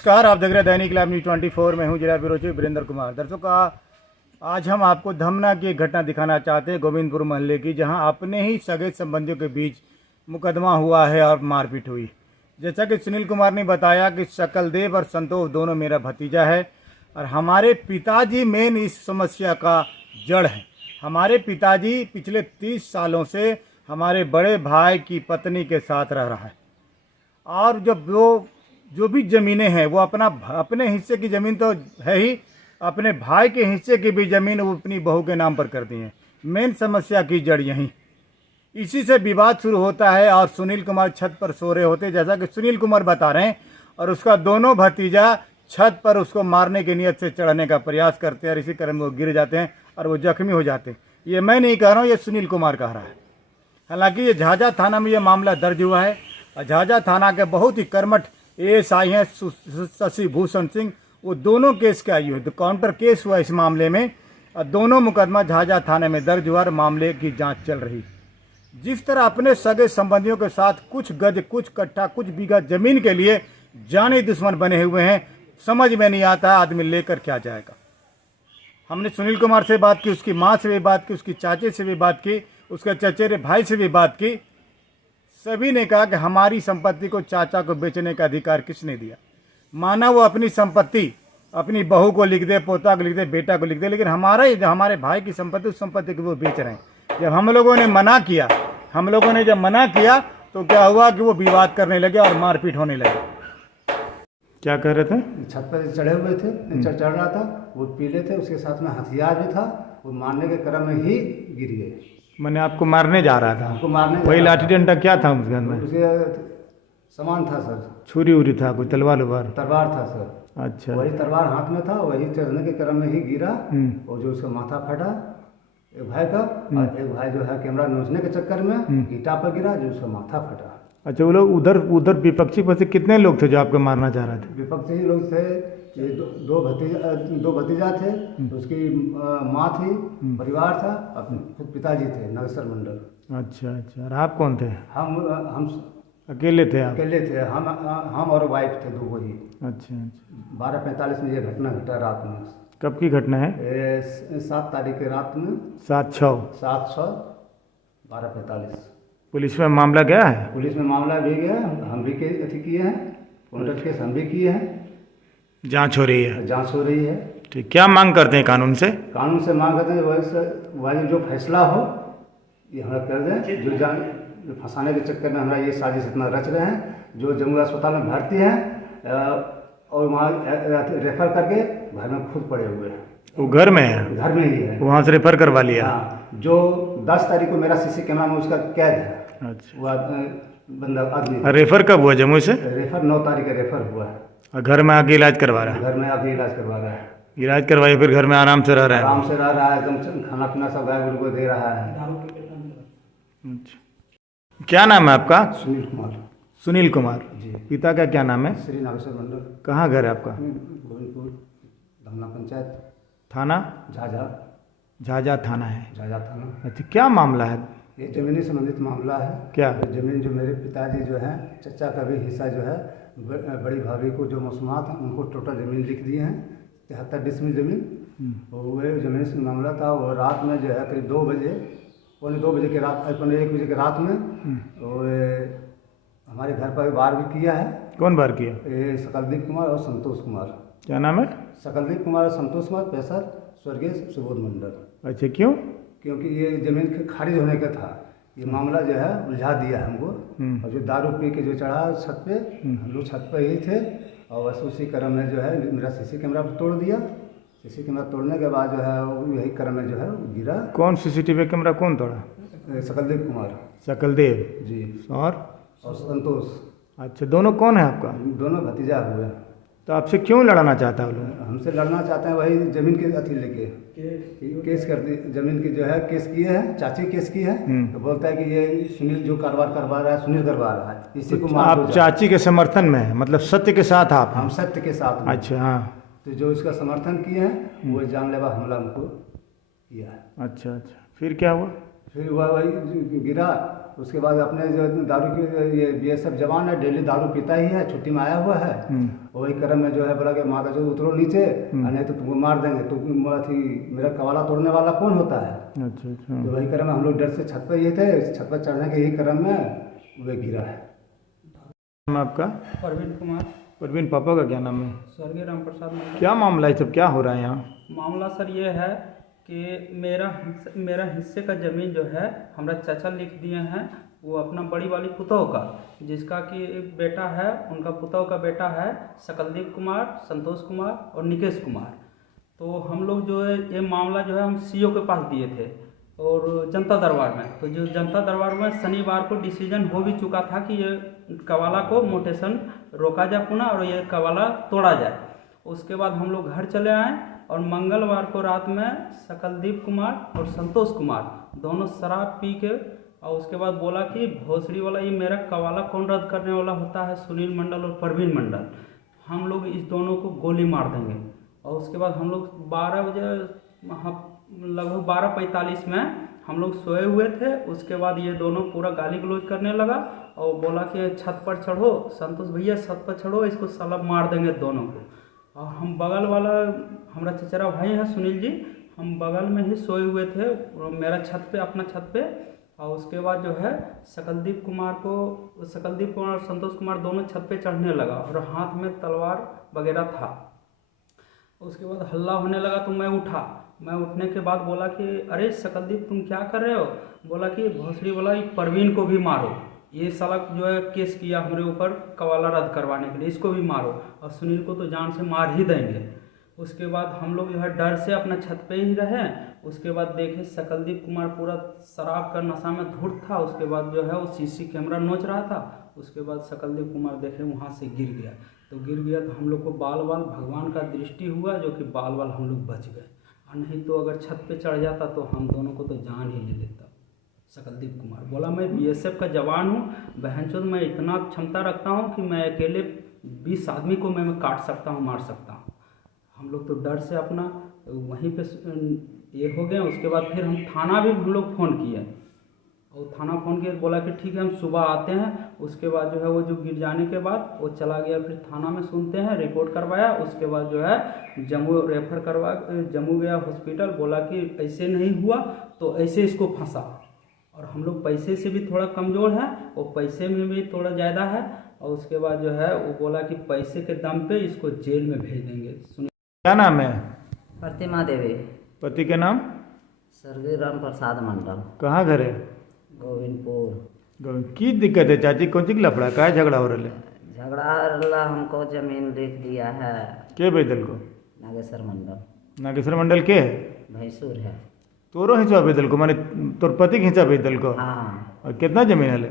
नमस्कार, आप देख रहे हैं दैनिक लाइव न्यूज 24 में हूं जिला ब्यूरो चीफ वीरेंद्र कुमार। दर्शकों, आज हम आपको धमना की एक घटना दिखाना चाहते हैं गोविंदपुर मोहल्ले की, जहां अपने ही सगे संबंधियों के बीच मुकदमा हुआ है और मारपीट हुई। जैसा कि सुनील कुमार ने बताया कि सकलदेव और संतोष दोनों मेरा भतीजा है और हमारे पिताजी मेन इस समस्या का जड़ है। हमारे पिताजी पिछले 30 सालों से हमारे बड़े भाई की पत्नी के साथ रह रहा है और जब वो जो भी ज़मीनें हैं वो अपने हिस्से की ज़मीन तो है ही, अपने भाई के हिस्से की भी ज़मीन वो अपनी बहू के नाम पर कर दी है। मेन समस्या की जड़ यहीं, इसी से विवाद शुरू होता है और सुनील कुमार छत पर सो रहे होते, जैसा कि सुनील कुमार बता रहे हैं, और उसका दोनों भतीजा छत पर उसको मारने की नीयत से चढ़ने का प्रयास करते हैं और इसी क्रम में वो गिर जाते हैं और वो जख्मी हो जाते हैं। ये मैं नहीं कह रहा हूँ, ये सुनील कुमार कह रहा है। हालांकि ये झाझा थाना में ये मामला दर्ज हुआ है और झाझा थाना के बहुत ही कर्मठ ASI हैं शशि भूषण सिंह, वो दोनों केस के आयु है। तो काउंटर केस हुआ इस मामले में और दोनों मुकदमा झाझा थाने में दर्ज हुआ और मामले की जांच चल रही। जिस तरह अपने सगे संबंधियों के साथ कुछ गज, कुछ कट्ठा, कुछ बीघा जमीन के लिए जाने दुश्मन बने हुए हैं, समझ में नहीं आता आदमी लेकर क्या जाएगा। हमने सुनील कुमार से बात की, उसकी माँ से भी बात की, उसकी चाचे से भी बात की, उसके चचेरे भाई से भी बात की। सभी ने कहा कि हमारी संपत्ति को चाचा को बेचने का अधिकार किसने दिया। माना वो अपनी संपत्ति अपनी बहू को लिख दे, पोता को लिख दे, बेटा को लिख दे, लेकिन हमारे भाई की संपत्ति, उस संपत्ति को वो बेच रहे हैं। जब हम लोगों ने मना किया तो क्या हुआ कि वो विवाद करने लगे और मारपीट होने लगे। क्या कह रहे थे? छत पर चढ़े हुए थे, चढ़ रहा था, वो पीले थे, उसके साथ में हथियार भी था, वो मारने के क्रम में ही गिर गए। मैंने आपको मारने जा रहा था? आपको मारने वही लाठी डंडा क्या था उस घर में? उसके सामान था सर, छुरी उरी था, कोई तलवार वलवार? तलवार था सर। अच्छा, वही तलवार हाथ में था, वही चढ़ने के क्रम में ही गिरा और जो उसका माथा फटा एक भाई का, और एक भाई जो है कैमरा नोचने के चक्कर में ईटा पर गिरा, जो उसका माथा फटा। अच्छा, वो लोग उधर विपक्षी पर से कितने लोग थे जो आपको मारना चाह रहे थे? विपक्षी लोग थे, ये दो भतीजा थे, उसकी माँ थी, परिवार था, अपने खुद पिताजी थे, नगेश्वर मंडल। अच्छा अच्छा, और आप कौन थे? हम अकेले थे आप? अकेले थे, हम और वाइफ थे, दो वही। अच्छा अच्छा। 12:45 में ये घटना घटा रात में। कब की घटना है? 7 तारीख की रात में, 7/6 12:45। पुलिस में मामला गया है? पुलिस में मामला भी गया, हम भी किए हैं, काउंटर केस हम भी किए हैं, जांच हो रही है? जांच हो रही है। ठीक, क्या मांग करते हैं कानून से? कानून से मांग करते हैं वही जो फैसला हो ये हमारा कर दें। जो फंसाने के चक्कर में हमारा ये साजिश इतना रच रहे हैं, जो जम्मू अस्पताल में भर्ती हैं और वहाँ रेफर करके घर में खुद पड़े हुए हैं। वो घर में है? घर में ही है, वहाँ से रेफर करवा लिया? हाँ, जो 10 तारीख को मेरा CC कैमरा में उसका कैद है। अच्छा, वो बंदा आदमी। रेफर कब हुआ जम्मू से? रेफर 9 तारीख का रेफर हुआ है। और घर में आके इलाज करवा रहा है? घर में आके इलाज करवा रहा है। इलाज करवाइए, फिर घर में आराम से रह रहा है? आराम से रह रहा है, एकदम खाना पीना सब गाय गोरू को दे रहा है। अच्छा, क्या नाम है आपका? सुनील कुमार। सुनील कुमार जी। पिता का क्या नाम है? श्री नागेश्वर मंडल। कहाँ घर है आपका? गोविंदपुर धमना पंचायत, थाना? झाझा। झाझा थाना है? झाझा थाना। अच्छा, क्या मामला है? ये जमीनी संबंधित मामला है। क्या? जमीन जो मेरे पिताजी जो है, चचा का भी हिस्सा जो है, बड़ी भाभी को जो मौसमात हैं उनको टोटल ज़मीन लिख दिए हैं, 73 डिसमिल ज़मीन। वो ज़मीन से मामला था। वो रात में जो है करीब 2 बजे, पौने 2 बजे के रात, पौने 1 बजे के रात में वो हमारे घर पर वार भी किया है। कौन वार किया? ये सकलदीप कुमार और संतोष कुमार। क्या नाम है? सकलदीप कुमार और संतोष कुमार, पेशा स्वर्गीय सुबोध मंडल। अच्छा, क्यों? क्योंकि ये ज़मीन खारिज होने का था, ये मामला जो है उलझा दिया हमको। और जो दारू पी के जो चढ़ा छत पे, हम लोग छत पे ही थे और बस उसी क्रम में जो है मेरा CC कैमरा तोड़ दिया। CC कैमरा तोड़ने के बाद जो है यही क्रम में जो है गिरा। कौन CCTV कैमरा कौन तोड़ा? सकलदेव कुमार। सकलदेव जी। और संतोष। अच्छा, दोनों कौन है आपका? दोनों भतीजा हुए। तो आपसे क्यों लड़ना चाहता है वो लोग? हमसे लड़ना चाहते हैं, वही ज़मीन के अथी लेके केस कर दी। ज़मीन की जो है केस किए हैं, चाची केस की है, तो बोलता है कि ये सुनील जो कारोबार करवा रहा है, सुनील करवा रहा है, इसी को मार दो। आप चाची के समर्थन में है, मतलब सत्य के साथ आप? हम सत्य के साथ में। अच्छा, हाँ। तो जो इसका समर्थन किए हैं वो जानलेवा हमला हमको किया है। अच्छा अच्छा, फिर क्या हुआ? फिर वह वही गिरा। उसके बाद अपने जो दारू की ये BSF जवान है, डेली दारू पीता ही है, छुट्टी में आया हुआ है। वही क्रम में जो है बोला कि माता जो उतरो नीचे, नहीं तो तुमको मार देंगे। तो अथी मेरा कवाला तोड़ने वाला कौन होता है? अच्छा अच्छा। तो वही क्रम में हम लोग डर से छत पर ये थे, छत पर चढ़ने के यही क्रम में वह गिरा है। नाम है आपका? परवीन कुमार। परवीन, पापा का क्या नाम है? स्वर्गीय राम प्रसाद मंडल। क्या मामला है सब, क्या हो रहा है यहाँ? मामला सर ये है कि मेरा हिस्से का ज़मीन जो है हमारा चाचा लिख दिए हैं, वो अपना बड़ी वाली पुतोह का, जिसका कि एक बेटा है, उनका पुतोह का बेटा है सकलदीप कुमार, संतोष कुमार और निकेश कुमार। तो हम लोग जो है ये मामला जो है हम CO के पास दिए थे और जनता दरबार में। तो जो जनता दरबार में शनिवार को डिसीजन हो भी चुका था कि ये कवाला को मोटेशन रोका जाए पुनः और ये कवाला तोड़ा जाए। उसके बाद हम लोग घर चले आए और मंगलवार को रात में सकलदीप कुमार और संतोष कुमार दोनों शराब पी के और उसके बाद बोला कि भोसड़ी वाला ये मेरा कवाला कौन रद्द करने वाला होता है, सुनील मंडल और परवीन मंडल, हम लोग इस दोनों को गोली मार देंगे। और उसके बाद हम लोग 12 बजे लगभग 12:45 में हम लोग सोए हुए थे। उसके बाद ये दोनों पूरा गाली गलौज करने लगा और बोला कि छत पर चढ़ो संतोष भैया, छत पर चढ़ो, इसको साला मार देंगे दोनों को। और हम बगल वाला हमारा चचेरा भाई है सुनील जी, हम बगल में ही सोए हुए थे मेरा छत पे, अपना छत पे। और उसके बाद जो है सकलदीप कुमार और संतोष कुमार दोनों छत पे चढ़ने लगा और हाथ में तलवार वगैरह था। उसके बाद हल्ला होने लगा तो मैं उठा। मैं उठने के बाद बोला कि अरे सकलदीप तुम क्या कर रहे हो? बोला कि भोसड़ी वाला ये परवीन को भी मारो, ये साला जो है केस किया हमारे ऊपर कवाला रद्द करवाने के लिए, इसको भी मारो और सुनील को तो जान से मार ही देंगे। उसके बाद हम लोग जो है डर से अपना छत पे ही रहे। उसके बाद देखे सकलदीप कुमार पूरा शराब का नशा में धुत था। उसके बाद जो है वो CC कैमरा नोच रहा था। उसके बाद सकलदीप कुमार देखे वहाँ से गिर गया। तो हम लोग को बाल भगवान का दृष्टि हुआ, जो कि बाल हम लोग बच गए, और नहीं तो अगर छत पे चढ़ जाता तो हम दोनों को तो जान ही ले लेता। सकलदीप कुमार बोला मैं BSF का जवान हूँ, बहनचोद मैं इतना क्षमता रखता हूँ कि मैं अकेले 20 आदमी को मैं काट सकता हूँ, मार सकता हूँ। हम लोग तो डर से अपना वहीं पे ये हो गए। उसके बाद फिर हम थाना भी हम लोग फ़ोन किए और थाना फ़ोन किए, बोला कि ठीक है हम सुबह आते हैं। उसके बाद जो है वो जो गिर जाने के बाद वो चला गया, फिर थाना में सुनते हैं, रिपोर्ट करवाया। उसके बाद जो है जम्मू रेफ़र करवा, जम्मू गया हॉस्पिटल, बोला कि ऐसे नहीं हुआ तो ऐसे इसको फंसा। और हम लोग पैसे से भी थोड़ा कमज़ोर हैं और पैसे में भी थोड़ा ज़्यादा है। और उसके बाद जो है वो बोला कि पैसे के दम पे इसको जेल में भेज देंगे। क्या नाम है? प्रतिमा देवी। पति के नाम? स्वर्गीय राम प्रसाद मंडल। कहाँ घर है? गोविंदपुर। की दिक्कत है चाची, कौन सी लफड़ा, का झगड़ा हो रहा है? झगड़ा हमको जमीन लिख दिया है। के बेदल को? नागेश्वर मंडल। नागेश्वर मंडल के है? भैंसूर है। तोरो हिस्सा बेदल को, माने तोर पति के हिस्सा बेदल को? हाँ। और कितना जमीन है?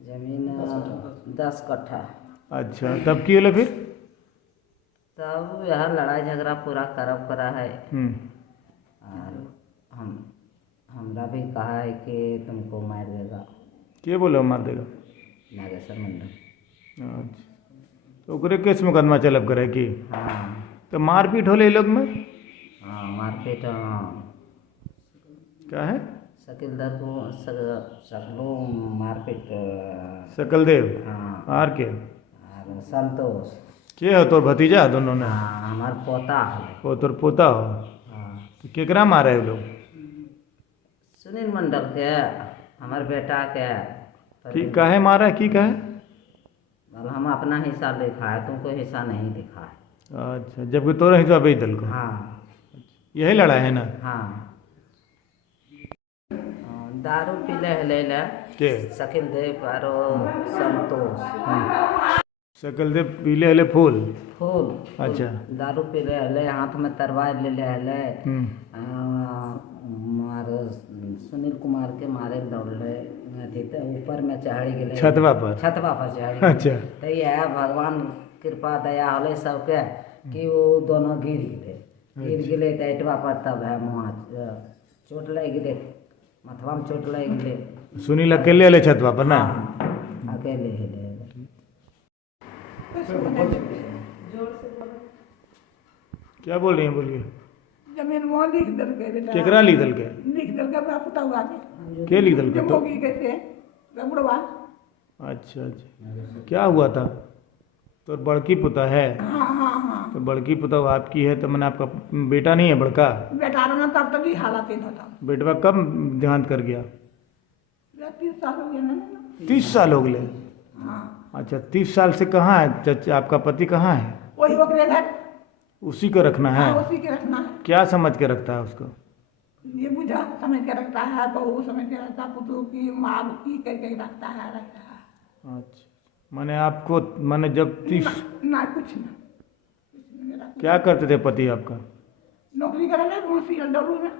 जमीन 10 कट्ठा। अच्छा, तब की होले फिर? तब यह लड़ाई झगड़ा पूरा करब करा है। और हमरा भी कहा है कि तुमको मार देगा। के बोला मार देगा? नागेश्वर मंडल। अच्छा, तो ओकरे केस मुकदमा चलब करे की? हाँ। तो मारपीट होले लोग में? हाँ मारपीट। हाँ क्या है? शकीलदार को सकलो मारपीट। सकलदेव? हाँ। आर के? और संतोष। के हो तोर भतीजा दोनों ने? हाँ हमार पोता है। वो तोर पोता हो? हाँ। तो केकरा मारे है लोग? सुनील मंडल के, हमार बेटा के। की काहे मारा है, की काहे? हम अपना हिस्सा लिखा है, तुमको हिस्सा नहीं लिखा है। अच्छा, जबकि तोरा हिस्सा बेदल को? हाँ। यही लड़ा है ना? हाँ। दारू पीले ले के? शकील देव और संतोष। सकलदेव पीले हले फूल? फूल। अच्छा। दारू पीले हले, हाथ में तलवार ले हले। मारो सुनील कुमार के मारे दौड़ले, ऊपर में चढ़ गए, छतवा पर चढ़। अच्छा। तो यह भगवान कृपा दया होले सबके कि वो दोनों गिर गए तो एटवा पर। तब है वहाँ चोट लग गए, मथवा में चोट लग गए। सुनील अकेले हले छतवा पर ना? हाँ, अकेले हिले। क्या बोल रही हैं, बोलिए। जमीन वो लिख दल के बेटा केकरा लिख दल के लिख दल के अपना पुता हुआ के के लिख दल के जब तो होगी कैसे रबड़वा अच्छा अच्छा क्या हुआ था तो बड़की पुता है हाँ हाँ हाँ तो बड़की पुता आपकी है तो मैंने आपका बेटा नहीं है बड़का बेटा रहना तब तक ही हालत इन होता बेटवा कब देहांत कर गया 30 साल हो गया ना 30 साल हो गए हाँ अच्छा 30 साल से कहाँ है चाचा आपका पति कहाँ है वही ओकरे घर उसी को रखना है हाँ, उसी के रखना है क्या समझ के रखता है उसको ये बुझा समझ के रखता है बहू समझ के रखता है पुतू की माँ की करके रखता है अच्छा मैंने आपको मैंने जब 30 ना कुछ ना मेरा क्या करते थे पति आपका नौकरी करे ना वहाँ CLW में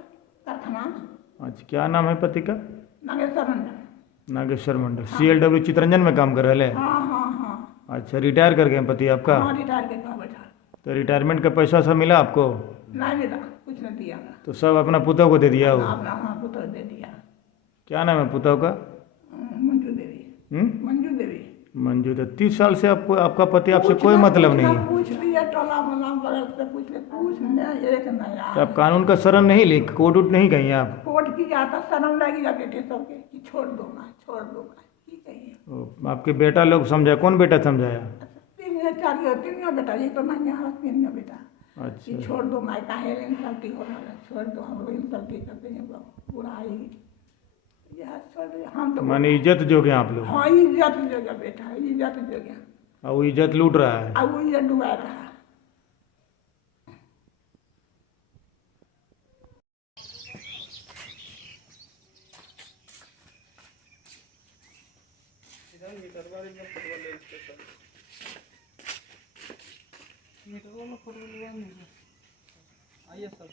कारखाना में अच्छा क्या नाम है पति का नागेश्वर मंडल नागेश्वर मंडल CLW चितरंजन में काम कर रहे हैं हाँ हाँ हाँ अच्छा रिटायर कर गए पति आपका हाँ रिटायर के कहाँ बैठा तो रिटायरमेंट का पैसा सब मिला आपको नहीं मिला कुछ नहीं दिया तो सब अपना पुतों को दे दिया हो अपना हाँ पुत्र दे दिया क्या नाम है पुतों का मंजू देवी मंजू देवी मंजू तो 30 साल से आपको आपका पति आपसे कोई मतलब नहीं है पूछ लिया टोला मोला बगल से पूछ ले कुछ नहीं एक नया तो आप कानून का शरण नहीं ली कोर्ट उट नहीं गई आप कोर्ट की जाता शर्म लगेगा बेटे सबके कि छोड़ दो की कहिए ओ, आपके बेटा लोग समझाया कौन बेटा समझाया तीन बेटा ये तो नहीं है तीन बेटा अच्छा कि छोड़ दो माई काहे इंसल्टी हो रहा है छोड़ दो हम लोग इंसल्टी करते हैं बुराई यह छोड़ दो हम तो माने इज्जत जोगे आप लोग हाँ इज्जत जगह बेटा इज्जत जगह और वो इज्जत लूट रहा है अब वो इज्जत डुबा रहा है आइए सर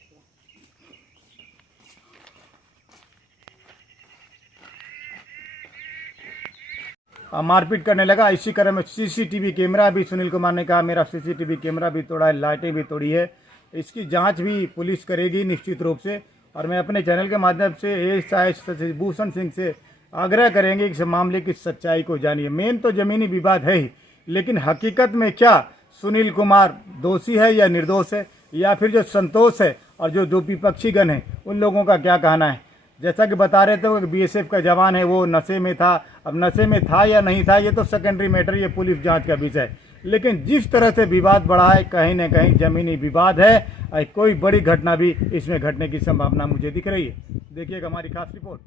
मारपीट करने लगा। इसी क्रम में CCTV कैमरा भी सुनील कुमार ने कहा मेरा CCTV कैमरा भी तोड़ा है, लाइटें भी तोड़ी है। इसकी जांच भी पुलिस करेगी निश्चित रूप से। और मैं अपने चैनल के माध्यम से ASI शशिभूषण सिंह से आग्रह करेंगे कि इस मामले की सच्चाई को जानिए। मेन तो ज़मीनी विवाद है ही, लेकिन हकीकत में क्या सुनील कुमार दोषी है या निर्दोष है, या फिर जो संतोष है और जो दो विपक्षीगण हैं उन लोगों का क्या कहना है। जैसा कि बता रहे थे वो BSF का जवान है, वो नशे में था। अब नशे में था या नहीं था ये तो सेकेंडरी मैटर, ये पुलिस जांच का विषय है। लेकिन जिस तरह से विवाद बढ़ा है कहीं न कहीं ज़मीनी विवाद है और कोई बड़ी घटना भी इसमें घटने की संभावना मुझे दिख रही है। देखिएगा हमारी खास रिपोर्ट।